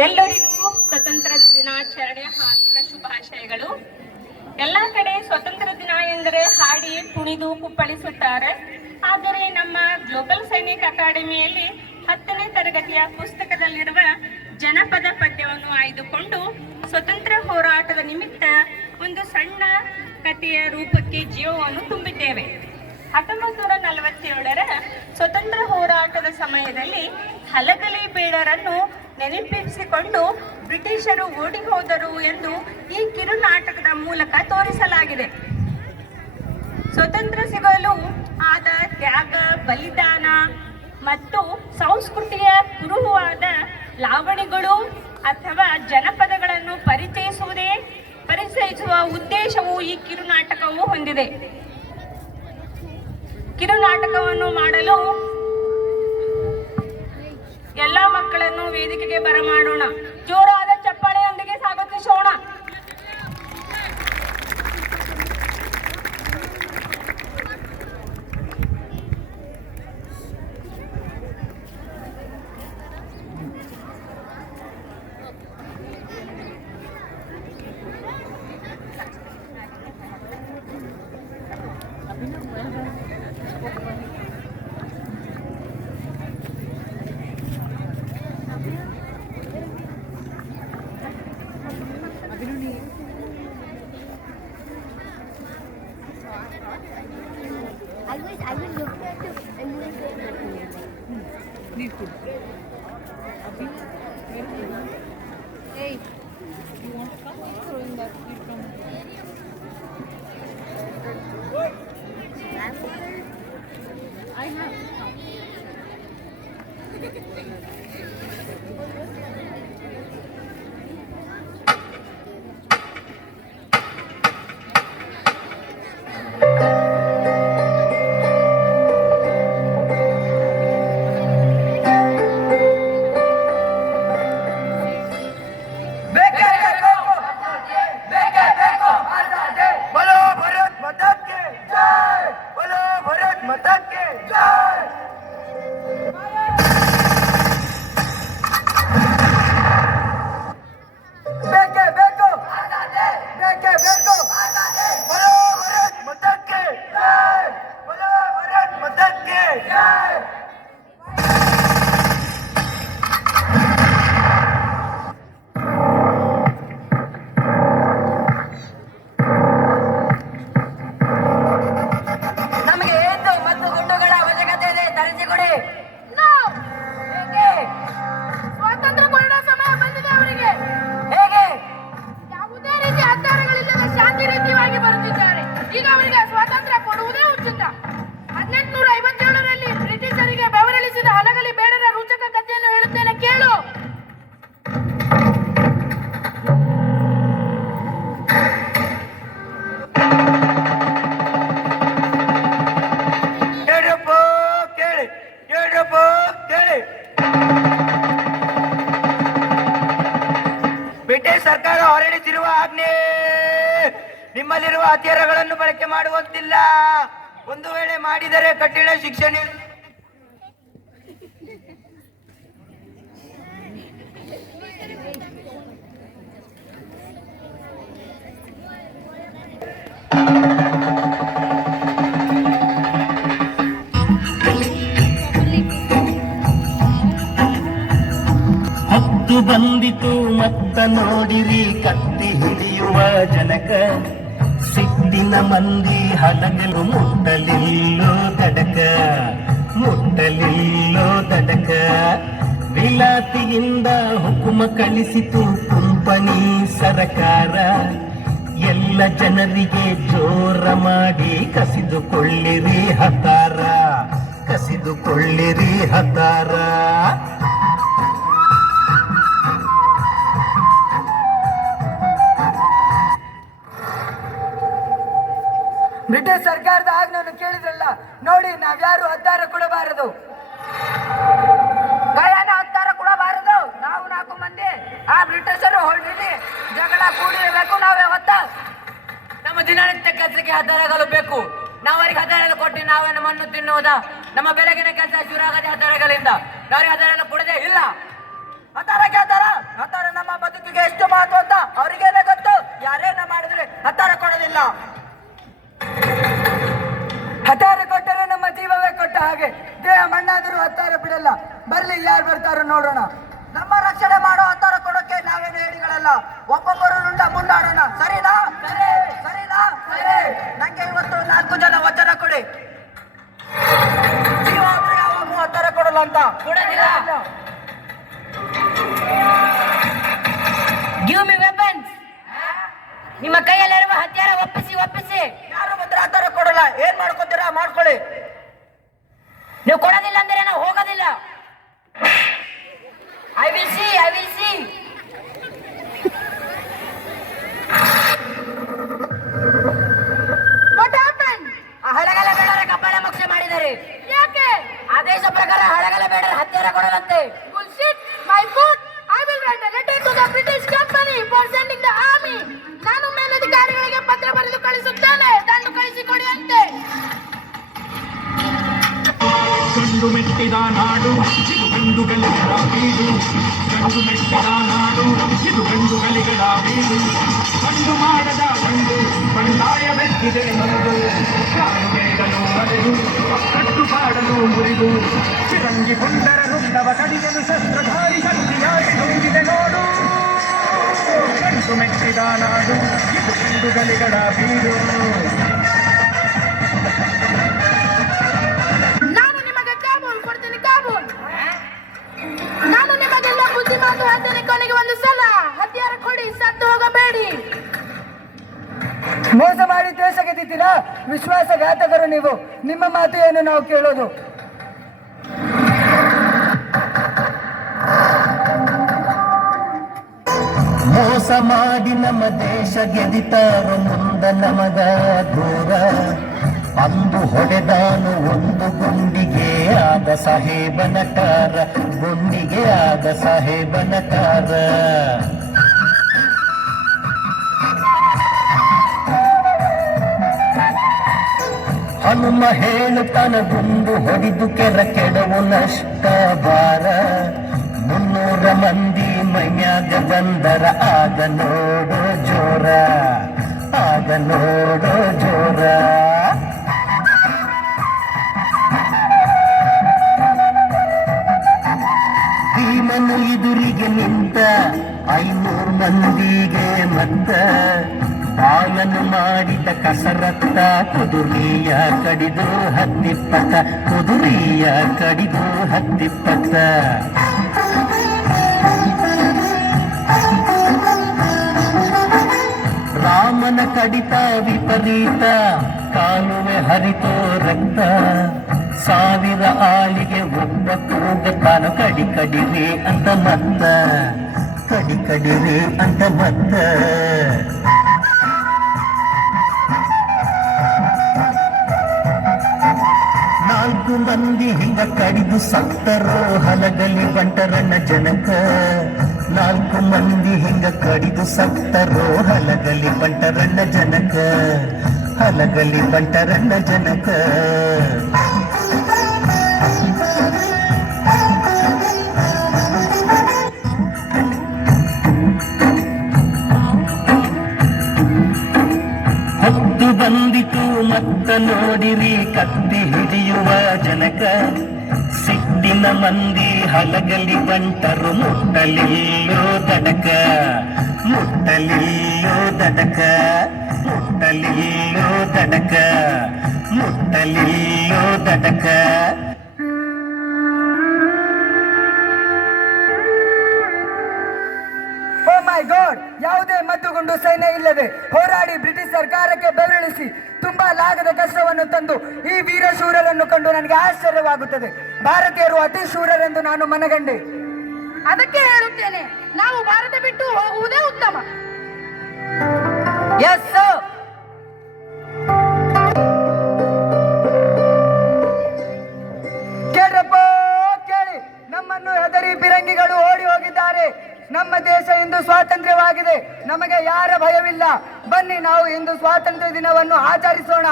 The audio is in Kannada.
ಎಲ್ಲರಿಗೂ ಸ್ವತಂತ್ರ ದಿನಾಚರಣೆಯ ಹಾರ್ದಿಕ ಶುಭಾಶಯಗಳು. ಎಲ್ಲ ಕಡೆ ಸ್ವತಂತ್ರ ದಿನ ಎಂದರೆ ಹಾಡಿ ಕುಣಿದು ಕುಪ್ಪಳಿಸುತ್ತಾರೆ. ಆದರೆ ನಮ್ಮ ಗ್ಲೋಬಲ್ ಸೈನಿಕ್ ಅಕಾಡೆಮಿಯಲ್ಲಿ 10ನೇ ತರಗತಿಯ ಪುಸ್ತಕದಲ್ಲಿರುವ ಜನಪದ ಪದ್ಯವನ್ನು ಆಯ್ದುಕೊಂಡು ಸ್ವತಂತ್ರ ಹೋರಾಟದ ನಿಮಿತ್ತ ಒಂದು ಸಣ್ಣ ಕಥೆಯ ರೂಪಕ್ಕೆ ಜೀವವನ್ನು ತುಂಬಿದ್ದೇವೆ. 1947ರ ಸ್ವತಂತ್ರ ಹೋರಾಟದ ಸಮಯದಲ್ಲಿ ಹಲಗಲಿ ಬೇಡರನ್ನು ನೆನಪಿಸಿಕೊಂಡು ಬ್ರಿಟಿಷರು ಓಡಿ ಹೋದರು ಎಂದು ಈ ಕಿರುನಾಟಕದ ಮೂಲಕ ತೋರಿಸಲಾಗಿದೆ. ಸ್ವತಂತ್ರ ಸಿಗಲು ಆದ ತ್ಯಾಗ, ಬಲಿದಾನ ಮತ್ತು ಸಂಸ್ಕೃತಿಯ ಕುರುಹುವಾದ ಲಾವಣಿಗಳು ಅಥವಾ ಜನಪದಗಳನ್ನು ಪರಿಚಯಿಸುವ ಉದ್ದೇಶವು ಈ ಕಿರುನಾಟಕವು ಹೊಂದಿದೆ. ಕಿರುನಾಟಕವನ್ನು ಮಾಡಲು ಎಲ್ಲ ಮಕ್ಕಳನ್ನು ವೇದಿಕೆಗೆ ಬರಮಾಡೋಣ. ಜೋರಾದ ಚಪ್ಪಾಳೆಯೊಂದಿಗೆ ಸ್ವಾಗತಿಸೋಣ. I will look at it and you will say Need food. Abhi, where is it? Hey, you want to come? Throwing that food from. I have. ಈಗ ಅವರಿಗೆ ಸ್ವಾತಂತ್ರ್ಯ ಕೊಡುವುದೇ ಉಚಿತ. 1857ರಲ್ಲಿ ಬ್ರಿಟಿಷರಿಗೆ ಬೆವರಿಳಿಸಿದ ಹಲಗಲಿ ಬೇಡರ ರೋಚಕ ಕಥೆಯನ್ನು ಹೇಳುತ್ತೇನೆ, ಕೇಳು. ಬ್ರಿಟಿಷ್ ಸರ್ಕಾರ ಹೊರಡಿಸಿರುವ ಆಜ್ಞೆ, ನಿಮ್ಮಲ್ಲಿರುವ ಹತ್ಯಾರಗಳನ್ನು ಬಳಕೆ ಮಾಡುವಂತಿಲ್ಲ. ಒಂದು ವೇಳೆ ಮಾಡಿದರೆ ಕಠಿಣ ಶಿಕ್ಷೆ. ಹೊತ್ತು ಬಂದಿತು ಮತ್ತ ನೋಡಿರಿ ಕತ್ತಿ ಹಿಡಿಯುವ ಜನಕ. ಸಿಟ್ಟಿನ ಮಂದಿ ಹಲಗಲು ಮುಟ್ಟಲಿಲ್ಲೋ ತಡಕ. ವಿಲಾತಿಯಿಂದ ಹುಕುಮ ಕಳಿಸಿತು ಕಂಪನಿ ಸರಕಾರ. ಎಲ್ಲ ಜನರಿಗೆ ಜೋರ ಮಾಡಿ ಕಸಿದುಕೊಳ್ಳಿರಿ ಹತಾರ. ಬ್ರಿಟಿಷ್ ಸರ್ಕಾರದ ಆಜ್ಞೆಯನ್ನು ಕೇಳಿದ್ರಲ್ಲ, ನೋಡಿ, ನಾವ್ಯಾರು ಹತ್ತಾರ ಕೊಡಬಾರದು. ಹತ್ತಾರ ಕೊಡಬಾರದು. ನಾವು 4 ಮಂದಿ ಆ ಬ್ರಿಟಿಷರು ಹೊರಡಿ ಜಗಳ ಕೂಡಿರಬೇಕು. ನಾವೇ ನಮ್ಮ ದಿನನಿತ್ಯ ಕೆಲಸಕ್ಕೆ ಹತ್ತಾರಗಳು ಬೇಕು. ನಾವು ಅವರಿಗೆ ಹತ್ತಾರ ಕೊಟ್ಟು ನಾವೇ ನಮ್ಮನ್ನು ತಿನ್ನುವುದಾ? ನಮ್ಮ ಬೆಳಗಿನ ಕೆಲಸ ಶುರು ಆಗದೆ ಹತ್ತಾರಗಳಿಂದ. ನಾವೇ ಹತ್ತಾರ ಕೊಡದೇ ಇಲ್ಲ. ಹತ್ತಾರ ಬದುಕಿಗೆ ಎಷ್ಟು ಮಹತ್ವ ಅಂತ ಅವ್ರಿಗೇನೆ ಗೊತ್ತು. ಯಾರೇನ ಮಾಡಿದ್ರೆ ಹತ್ತಾರ ಕೊಡೋದಿಲ್ಲ. ಹತಾರ ಕೊಟ್ಟರೆ ನಮ್ಮ ಜೀವವೇ ಕೊಟ್ಟ ಹಾಗೆ. ದೇಹ ಮಣ್ಣಾದರೂ ಹತ್ತಾರ ಬಿಡಲ್ಲ. ಬರ್ಲಿ ಯಾರು ಬರ್ತಾರೋ ನೋಡೋಣ. ನಮ್ಮ ರಕ್ಷಣೆ ಮಾಡೋ ಹತ್ತಾರ ಕೊಡೋಕೆ ನಾವೇನು ಹೇಳಿಗಳಲ್ಲ. ಒಬ್ಬೊಬ್ಬರು ಮುಂದಾಡೋಣ. ಸರಿನಾ? ಸರಿನಾ? ನಂಗೆ ಇವತ್ತು 4 ಜನ ವಚನ ಕೊಡಿ. ಜೀವ ಯಾವಾಗ ಹತ್ತಾರ ಕೊಡಲ್ಲ ಅಂತ ಕೊಡೋದಿಲ್ಲ. Give me weapons. ನಿಮ್ಮ ಕೈಯಲ್ಲಿರುವ ಹತ್ಯಾರ ಒಪ್ಪಿಸಿ. ಯಾರು ಬಂದ್ರೆ ಹತ್ತಾರ ಕೊಡಲ್ಲ. ಏನ್ ಮಾಡ್ಕೊತೀರಾ ಮಾಡ್ಕೊಳ್ಳಿ. ನೀವು ಕೊಡೋದಿಲ್ಲ ಅಂದ್ರೆ ನಾವು ಹೋಗೋದಿಲ್ಲ. I will see. What happen? ಹಳಗಲ ಬೇಡರ ಕಬ್ಬಳ ಮೋಕ್ಷ ಮಾಡಿದ್ದಾರೆ. ಯಾಕೆ? ಆದೇಶ ಪ್ರಕಾರ ಹಳಗಲ ಬೇಡರ ಹತ್ಯಾರ ಕೊಡದಂತೆ. Bullshit! My foot! I will write a letter to the British company for sending the army. ನಾನು ಮೇಲಧಿಕಾರಿಗಳಿಗೆ ಪತ್ರ ಬರೆದು ಕಳಿಸುತ್ತೇನೆ. ದಂಡು ಕಳಿಸಿಕೊಡಿ ಅಂತೆ. ಗಂಡು ಮೆಟ್ಟಿದ ನಾಡು ಇದು ಗಂಡುಗಳಿಗಳ ಬೀಡು. ಗಂಡು ಮೆಟ್ಟಿದ ನಾಡು ಇದು ಗಂಡುಗಳಿಗಳ ಬೀಡು. ಗಂಡು ಮಾಡದ ಗಂಡು ಬಂಡಾಯ ಬೆಟ್ಟಿದೆ ನೊಂದು. ಕಾಲುಗೆಗಳು ಅಲೆದು ಕಟ್ಟುಪಾಡಲು ಮುರಿದು. ಚಿರಂಗಿ ಪುಂಡರ ರುಂಡವ ಕಡಿಯಲು ಶಸ್ತ್ರಧಾರಿ ಶಕ್ತಿಯಾಗಿ ನುಂಗಿದೆ ನೋಡು. ಗಂಡು ಮೆಟ್ಟಿದ ನಾಡು ಇದು ಗಂಡುಗಳಿಗಳ ಬೀಡು. ನಾನು ನಿಮಗೆ ಕಾಬೂಲ್ ಕೊಡ್ತೀನಿ. ಕಾಬೂಲ್. ನಾನು ನಿಮಗೆಲ್ಲ ಬುದ್ಧಿ ಮಾತು ಹೇಳ್ತೇನೆ. ಕೊನೆಗೆ ಒಂದು ಸಲ ಹತ್ಯಾರ ಕೊಡಿ. ಸತ್ತು ಹೋಗಬೇಡಿ. ಮೋಸ ಮಾಡಿ ದೇಶ ಗೆದ್ದಿದ್ದೀರಾ? ವಿಶ್ವಾಸಘಾತಕರು ನೀವು. ನಿಮ್ಮ ಮಾತು ಏನು ನಾವು ಕೇಳೋದು? ಮೋಸ ಮಾಡಿ ನಮ್ಮ ದೇಶ ಗೆದಿತಾರೋ ಮುಂದ ನಮಗ ದೂರ. ಅಂದು ಹೊಡೆದಾನು ಒಂದು ಗುಂಡಿಗೆ ಆದ ಸಾಹೇಬನಕಾರ. ಗುಂಡಿಗೆ ಆದ ಸಾಹೇಬನಕಾರ. ಹನುಮ ಹೇಳುತ್ತಾನ ಗುಂಡು ಹೊಡಿದು ಕೆಡವು ನಷ್ಟ ಬಾರ. 300 ಮಂದಿ ಮೈಯಾಗ ಬಂದರ ಆಗ ನೋಡೋ ಜೋರ. ಭೀಮನು ಎದುರಿಗೆ ನಿಂತ 500 ಮಂದಿಗೆ ಮತ್ತ. ಬಾಲನು ಮಾಡಿದ ಕಸರತ್ತ ಕುದುರೆಯ ಕಡಿದು 10-20. ರಾಮನ ಕಡಿತ ವಿಪರೀತ ಕಾಲುವೆ ಹರಿತೋ ರಕ್ತ. 1000 ಆಳಿಗೆ ಒಬ್ಬ ಕೂಗ ತಾನು ಕಡಿಕಡಿರಿ ಅಂತ ಮತ್ತ. ನಾಲ್ಕು ಮಂದಿ ಹಿಂಗ ಕಡಿದು ಸತ್ತರೋ ಹಲಗಲಿ ಬಂಟರಣ್ಣ ಜನಕ. 4 ಮಂದಿ ಹಿಂಗ ಕಡಿದು ಸತ್ತರೋ ಹಲಗಲಿ ಬಂಟರಣ್ಣ ಜನಕ. ಹೊತ್ತು ಬಂದಿತು ಮತ್ತ ನೋಡಿರಿ ಕತ್ತಿ ಹಿಡಿಯುವ ಜನಕ. ಸಿಟ್ಟಿನ ಮಂದಿ ಹಲಗಲಿ ಬಂಟರು ಮುಟ್ಟಲಿಲ್ಲೋ ದಡಕ. ಓ ಮೈ ಗಾಡ್! ಯಾವುದೇ ಮದ್ದುಗುಂಡು ಸೈನ್ಯ ಇಲ್ಲದೆ ಹೋರಾಡಿ ಬ್ರಿಟಿಷ್ ಸರ್ಕಾರಕ್ಕೆ ಬೆವರಿಳಿಸಿ ತುಂಬಾ ಲಾಗದ ಕಷ್ಟವನ್ನು ತಂದು ಈ ವೀರಶೂರರನ್ನು ಕಂಡು ನನಗೆ ಆಶ್ಚರ್ಯವಾಗುತ್ತದೆ. ಭಾರತೀಯರು ಅತಿ ಶೂರರೆಂದು ನಾನು ಮನಗಂಡೆ. ಅದಕ್ಕೆ ಹೇಳುತ್ತೇನೆ, ನಾವು ಭಾರತ ಬಿಟ್ಟು ಹೋಗುವುದೇ ಉತ್ತಮ. Yes sir. ಕೇಳ್ರಪ್ಪ ಕೇಳಿ, ನಮ್ಮನ್ನು ಹೆದರಿ ಬಿರಂಗಿಗಳು ಓಡಿ ಹೋಗಿದ್ದಾರೆ. ನಮ್ಮ ದೇಶ ಇಂದು ಸ್ವಾತಂತ್ರ್ಯವಾಗಿದೆ. ನಮಗೆ ಯಾರ ಭಯವಿಲ್ಲ. ಬನ್ನಿ ನಾವು ಇಂದು ಸ್ವಾತಂತ್ರ್ಯ ದಿನವನ್ನು ಆಚರಿಸೋಣ.